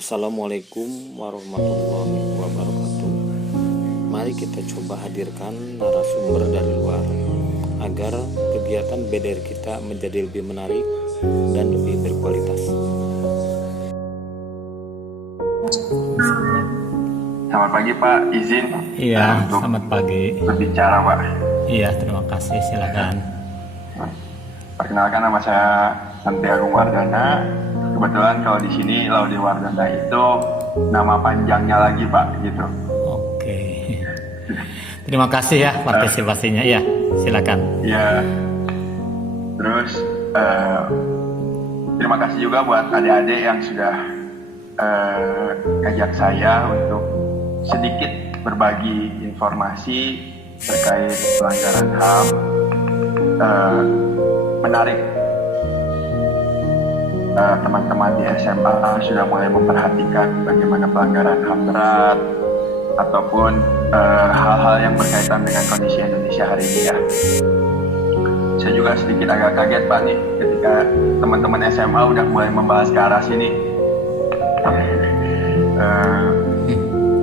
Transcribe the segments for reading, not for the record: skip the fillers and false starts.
Assalamualaikum warahmatullahi wabarakatuh. Mari kita coba hadirkan narasumber dari luar agar kegiatan BDR kita menjadi lebih menarik dan lebih berkualitas. Selamat pagi Pak, izin Iya, untuk selamat pagi. berbicara Pak. Iya, terima kasih, silakan. Perkenalkan nama saya Santiago Wardana. Kebetulan kalau di sini Laude Wardana itu nama panjangnya lagi Pak, gitu. Oke. Terima kasih ya partisipasinya. Ya, silakan. Ya, terus terima kasih juga buat adik-adik yang sudah ngajak saya untuk sedikit berbagi informasi terkait pelanggaran HAM. Menarik, teman-teman di SMA sudah mulai memperhatikan bagaimana pelanggaran HAM berat ataupun hal-hal yang berkaitan dengan kondisi Indonesia hari ini ya. Saya juga sedikit agak kaget Pak nih ketika teman-teman SMA udah mulai membahas ke arah sini.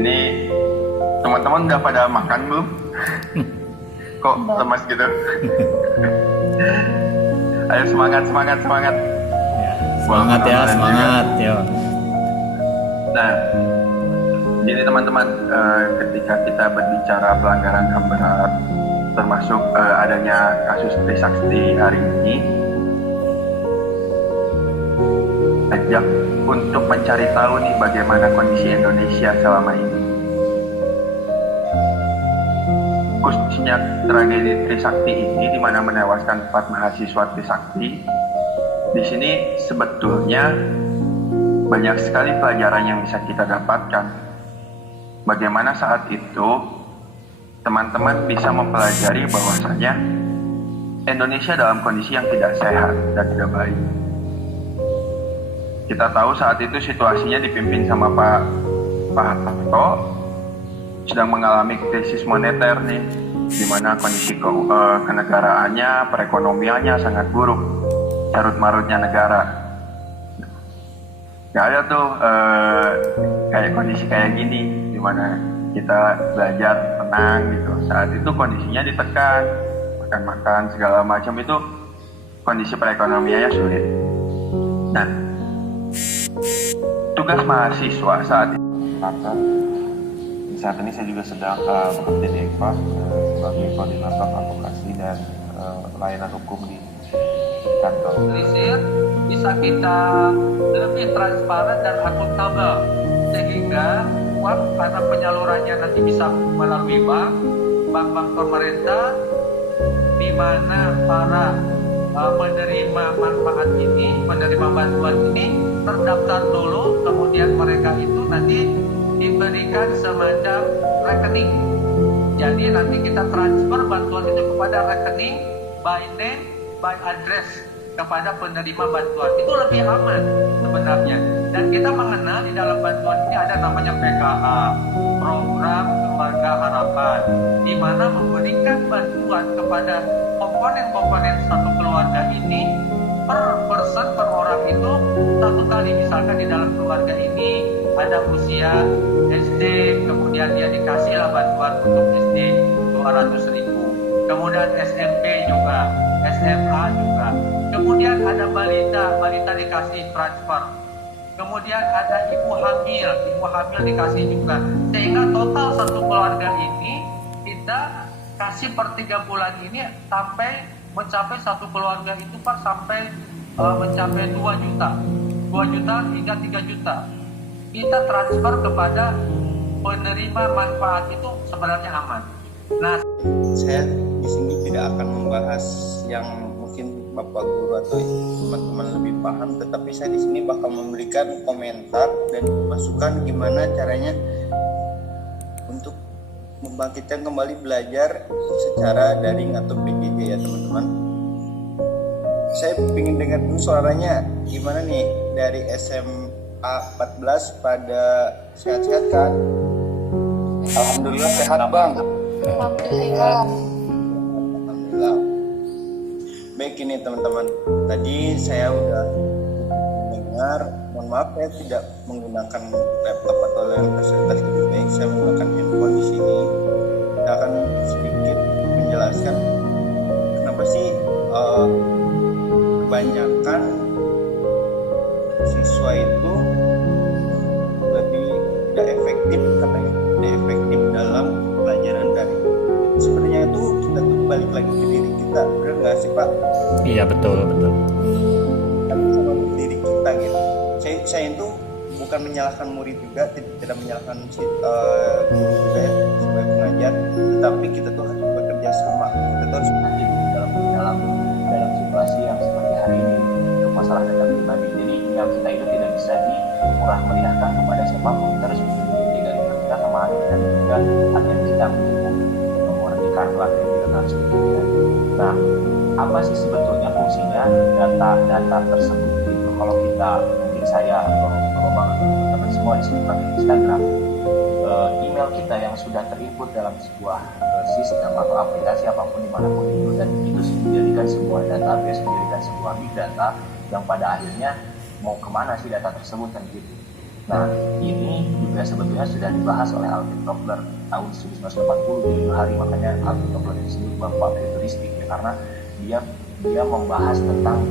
Ini teman-teman udah pada makan belum? Kok lemas gitu? Ayo semangat. Ya, semangat ya, semangat. Yo. Nah, jadi teman-teman, ketika kita berbicara pelanggaran HAM berat, termasuk adanya kasus Trisakti hari ini, ajak untuk mencari tahu nih bagaimana kondisi Indonesia selama ini. Khususnya tragedi Trisakti ini, di mana menewaskan 4 mahasiswa Trisakti. Di sini sebetulnya banyak sekali pelajaran yang bisa kita dapatkan. Bagaimana saat itu teman-teman bisa mempelajari bahwasanya Indonesia dalam kondisi yang tidak sehat dan tidak baik. Kita tahu saat itu situasinya dipimpin sama Pak Harto sedang mengalami krisis moneter nih, di mana kondisi kenegaraannya, perekonomiannya sangat buruk, carut-marutnya negara. Gak ada tuh kayak kondisi kayak gini, di mana kita belajar tenang gitu. Saat itu kondisinya ditekan, makan-makan segala macam, itu kondisi perekonomiannya sulit. Nah, tugas mahasiswa saat ini, saat ini saya juga sedang bekerja di EKPA sebagai koordinator advokasi dan layanan hukum di kantor. Bisa kita lebih transparan dan akuntabel sehingga uang karena penyalurannya nanti bisa melalui bank pemerintah, di mana para penerima manfaat ini, penerima bantuan ini terdaftar dulu, kemudian mereka itu nanti diberikan semacam rekening. Jadi nanti kita transfer bantuan itu kepada rekening by name, by address kepada penerima bantuan. Itu lebih aman sebenarnya. Dan kita mengenal di dalam bantuan ini ada namanya PKH, Program Keluarga Harapan, di mana memberikan bantuan kepada komponen-komponen satu keluarga ini per person, per orang itu satu kali. Misalkan di dalam keluarga ini ada usia SD, kemudian dia dikasihlah bantuan untuk SD 200.000, kemudian SMP juga, SMA juga, kemudian ada balita dikasih transfer, kemudian ada ibu hamil dikasih juga, sehingga total satu keluarga ini kita kasih per 3 bulan ini sampai mencapai satu keluarga itu Pak sampai mencapai 2 juta hingga 3 juta. Kita transfer kepada penerima manfaat itu sebenarnya aman. Nah, saya di sini tidak akan membahas yang mungkin Bapak Guru atau teman-teman lebih paham, tetapi saya di sini bakal memberikan komentar dan masukan gimana caranya untuk membangkitkan kembali belajar secara daring atau PJJ ya teman-teman. Saya ingin dengar dulu suaranya gimana nih dari SMA 14 pada sehat-sehat kan? Alhamdulillah sehat Bang. Alhamdulillah. Baik ini teman-teman, tadi saya udah mendengar, mohon mohon maaf saya tidak menggunakan laptop atau fasilitas lebih baik, saya menggunakan handphone di sini. Kita akan sedikit menjelaskan kenapa sih kebanyakan siswa itu lebih tidak efektif dalam pelajaran daring. Sebenarnya itu kita tuh balik lagi ke diri kita, benar nggak sih Pak? Iya betul. Sama diri kita gitu. Saya itu bukan menyalahkan murid juga, tidak menyalahkan guru juga ya, sebagai pengajar, tetapi kita tuh harus bekerja sama. Kita tuh harus nanti dalam situasi yang seperti hari ini untuk masalah data pribadi. Jadi yang kita itu tidak bisa dimurah meriahkan kepada siapapun, terus dari kita sama adik dan juga adik kita untuk mengerti kartu adik kita harus diberikan. Nah, apa sih sebetulnya fungsinya data tersebut? Gitu. Kalau kita mungkin saya atau teman-teman semua di sini pakai Instagram, email kita yang sudah terinput dalam sebuah sistem atau aplikasi apapun dimanapun itu, dan itu menjadikan sebuah database, menjadikan sebuah big data yang pada akhirnya mau kemana sih data tersebut kan gitu. Nah, ini juga sebetulnya sudah dibahas oleh Alvin Toffler tahun 1980 di hari, makanya Alvin Toffler disebut bapak futuristik ya, karena dia membahas tentang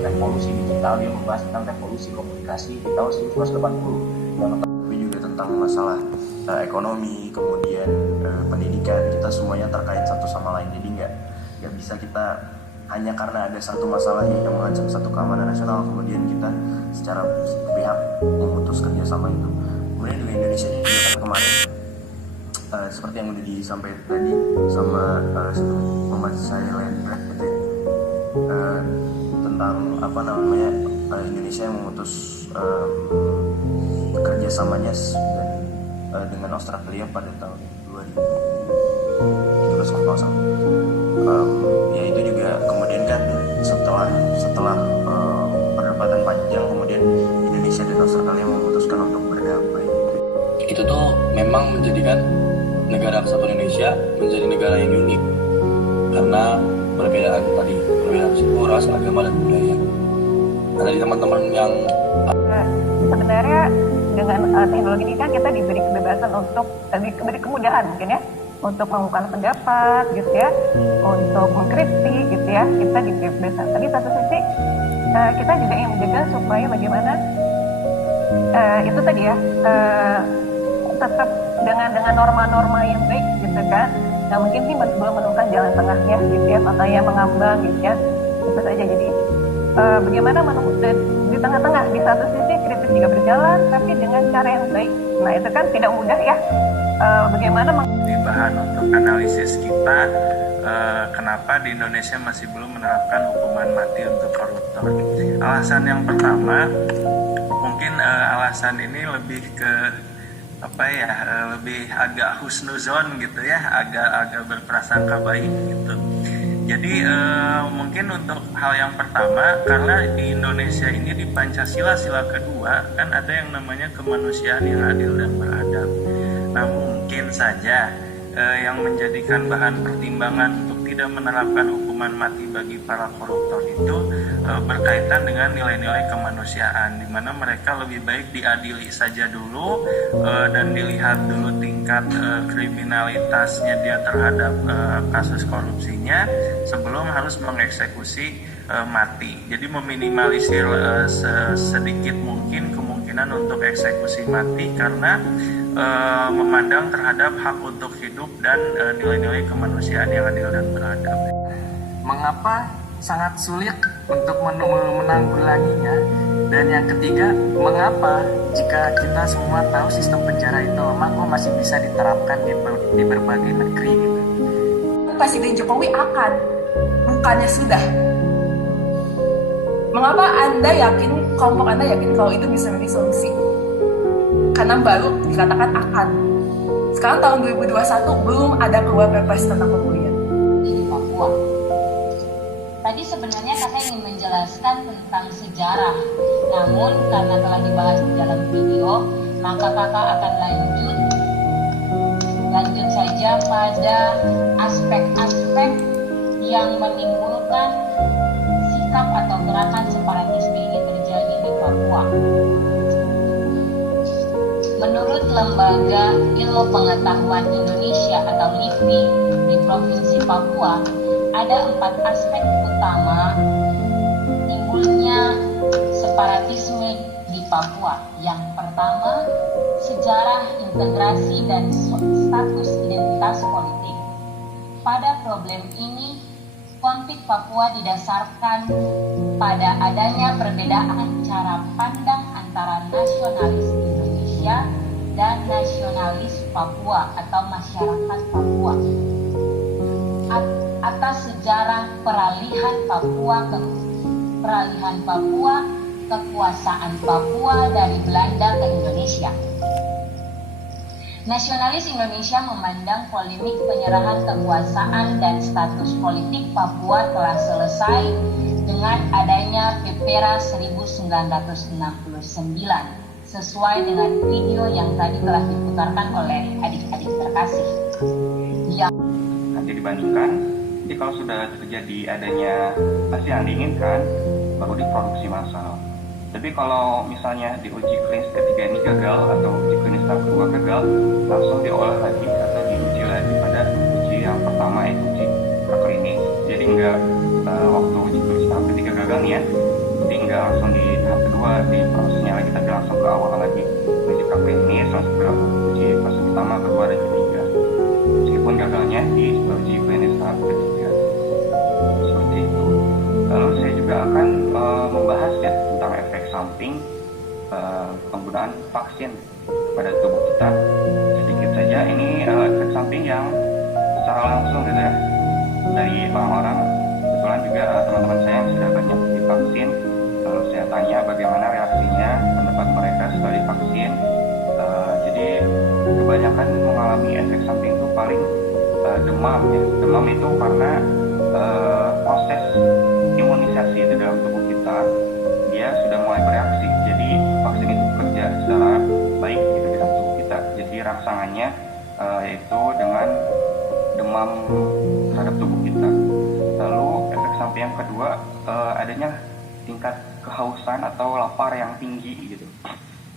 revolusi digital, dia membahas tentang revolusi komunikasi di tahun 1980 dan juga tentang masalah ekonomi, kemudian pendidikan, kita semuanya terkait satu sama lain. Jadi nggak bisa kita hanya karena ada satu masalah yang mengancam satu keamanan nasional kemudian kita secara sepihak memutus kerjasama itu. Kemudian di Indonesia ini juga kan kemarin seperti yang udah disampaikan tadi sama Muhammad Syailen gitu ya, tentang apa namanya Indonesia yang memutus kerjasamanya dengan Australia pada tahun 2013 kalau nggak salah. Ya itu juga kemudian kan setelah perdebatan panjang kemudian Indonesia dan Australia memutuskan untuk berdamai. Itu tuh memang menjadikan negara kesatuan Indonesia menjadi negara yang unik karena perbedaan suku, ras, agama dan budaya. Nah, dari teman-teman yang sebenarnya dengan teknologi ini kan kita diberi kebebasan untuk diberi kemudahan mungkin ya untuk mengungkapkan pendapat gitu ya, untuk mengkritik gitu ya, kita diberi kebebasan. Tapi satu sisi kita juga ingin menjaga supaya bagaimana itu tadi ya tetap dengan norma-norma yang baik gitu kan. Nah mungkin sih belum menemukan jalan tengahnya gitu ya, makanya mengambang gitu ya, itu saja. Jadi bagaimana menemukan di tengah-tengah, di satu sisi kritis juga berjalan tapi dengan cara yang baik. Nah itu kan tidak mudah ya, bagaimana di bahan untuk analisis kita kenapa di Indonesia masih belum menerapkan hukuman mati untuk koruptor. Alasan yang pertama mungkin alasan ini lebih ke lebih agak husnuzon gitu ya, agak berprasangka baik gitu. Jadi mungkin untuk hal yang pertama, karena di Indonesia ini di Pancasila sila kedua kan ada yang namanya kemanusiaan yang adil dan beradab. Nah mungkin saja yang menjadikan bahan pertimbangan untuk tidak menerapkan hukuman mati bagi para koruptor itu berkaitan dengan nilai-nilai kemanusiaan, di mana mereka lebih baik diadili saja dulu dan dilihat dulu tingkat kriminalitasnya dia terhadap kasus korupsinya sebelum harus mengeksekusi mati. Jadi meminimalisir sedikit mungkin kemungkinan untuk eksekusi mati karena memandang terhadap hak untuk hidup dan nilai-nilai kemanusiaan yang adil dan beradab. Mengapa sangat sulit untuk menanggulanginya? Dan yang ketiga, mengapa jika kita semua tahu sistem penjara itu lemah, kok masih bisa diterapkan di berbagai negeri gitu? Presiden Jokowi akan, bukannya sudah. Mengapa Anda yakin, kelompok Anda yakin kalau itu bisa menjadi solusi? Karena baru dikatakan akan. Sekarang tahun 2021 belum ada keluar perpres tentang pemulihan. Di Papua. Tadi sebenarnya kakak ingin menjelaskan tentang sejarah. Namun karena telah dibahas di dalam video, maka kakak akan lanjut saja pada aspek-aspek yang menimbulkan sikap atau gerakan separatisme ini terjadi di Papua. Menurut Lembaga Ilmu Pengetahuan Indonesia atau LIPI di Provinsi Papua, ada 4 aspek utama timbulnya separatisme di Papua. Yang pertama, sejarah integrasi dan status identitas politik. Pada problem ini, konflik Papua didasarkan pada adanya perbedaan cara pandang antara nasionalis Indonesia dan nasionalis Papua atau masyarakat Papua atas sejarah peralihan Papua kekuasaan Papua dari Belanda ke Indonesia. Nasionalis Indonesia memandang polemik penyerahan kekuasaan dan status politik Papua telah selesai dengan adanya PEPERA 1969, sesuai dengan video yang tadi telah diputarkan oleh adik-adik terkasih. Nanti dibandingkan, jadi kalau sudah terjadi adanya hasil yang diinginkan, baru diproduksi massal. Tapi kalau misalnya di uji klinis ketiga ini gagal atau uji klinis tahap kedua gagal, langsung diolah lagi atau diuji lagi pada uji yang pertama itu uji praklinis. Jadi enggak waktu uji klinis tahap ketiga gagal nih ya, jadi enggak langsung di tahap kedua di prosesnya lagi, tapi langsung ke awal lagi uji praklinis, langsung ke uji fase pertama, kedua dan ketiga. Meskipun gagalnya di uji klinis tahap ketiga. Seperti itu. Lalu saya juga akan membahas ya tentang efek samping penggunaan vaksin pada tubuh kita. Sedikit saja ini efek samping yang secara langsung gitu ya dari orang-orang. Kebetulan juga teman-teman saya yang sudah banyak divaksin, lalu saya tanya bagaimana reaksinya, pendapat mereka setelah divaksin. Jadi kebanyakan mengalami efek samping itu paling demam ya. Demam itu karena proses imunisasi di dalam tubuh kita dia sudah mulai bereaksi. Jadi vaksin itu bekerja secara baik gitu di dalam tubuh kita. Jadi rangsangannya yaitu dengan demam terhadap tubuh kita. Lalu efek samping yang kedua adanya tingkat kehausan atau lapar yang tinggi gitu.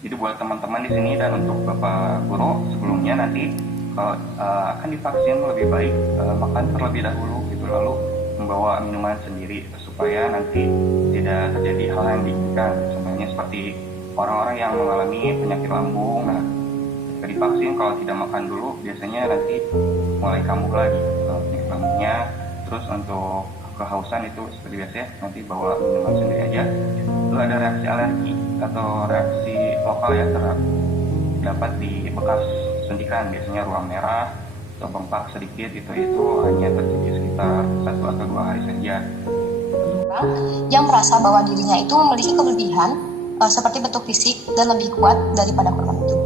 Jadi buat teman-teman di sini dan untuk Bapak Guru sebelumnya nanti kalau akan divaksin lebih baik makan terlebih dahulu gitu, lalu membawa minuman sendiri supaya nanti tidak terjadi hal yang diinginkan. Contohnya seperti orang-orang yang mengalami penyakit lambung, nah ketika divaksin kalau tidak makan dulu biasanya nanti mulai kambuh lagi penyakit lambungnya. Terus untuk kehausan itu seperti biasa ya, nanti bawa minuman sendiri aja. Lalu ada reaksi alergi atau reaksi lokal ya terdapat di bekas suntikan, biasanya ruam merah atau bengkak sedikit itu hanya terjadi sekitar 1 atau 2 hari saja. Yang merasa bahwa dirinya itu memiliki kelebihan seperti bentuk fisik dan lebih kuat daripada korban itu.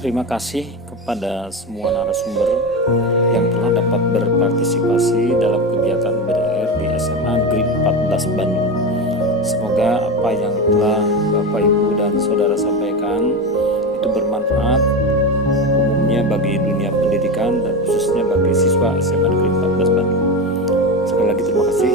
Terima kasih kepada semua narasumber yang telah dapat berpartisipasi dalam kegiatan BDR di SMA Negeri 14 Bandung. Semoga apa yang telah Bapak Ibu dan Saudara sampaikan itu bermanfaat umumnya bagi dunia pendidikan dan khususnya bagi siswa SMA Negeri 14 Bandung. Sekali lagi terima kasih.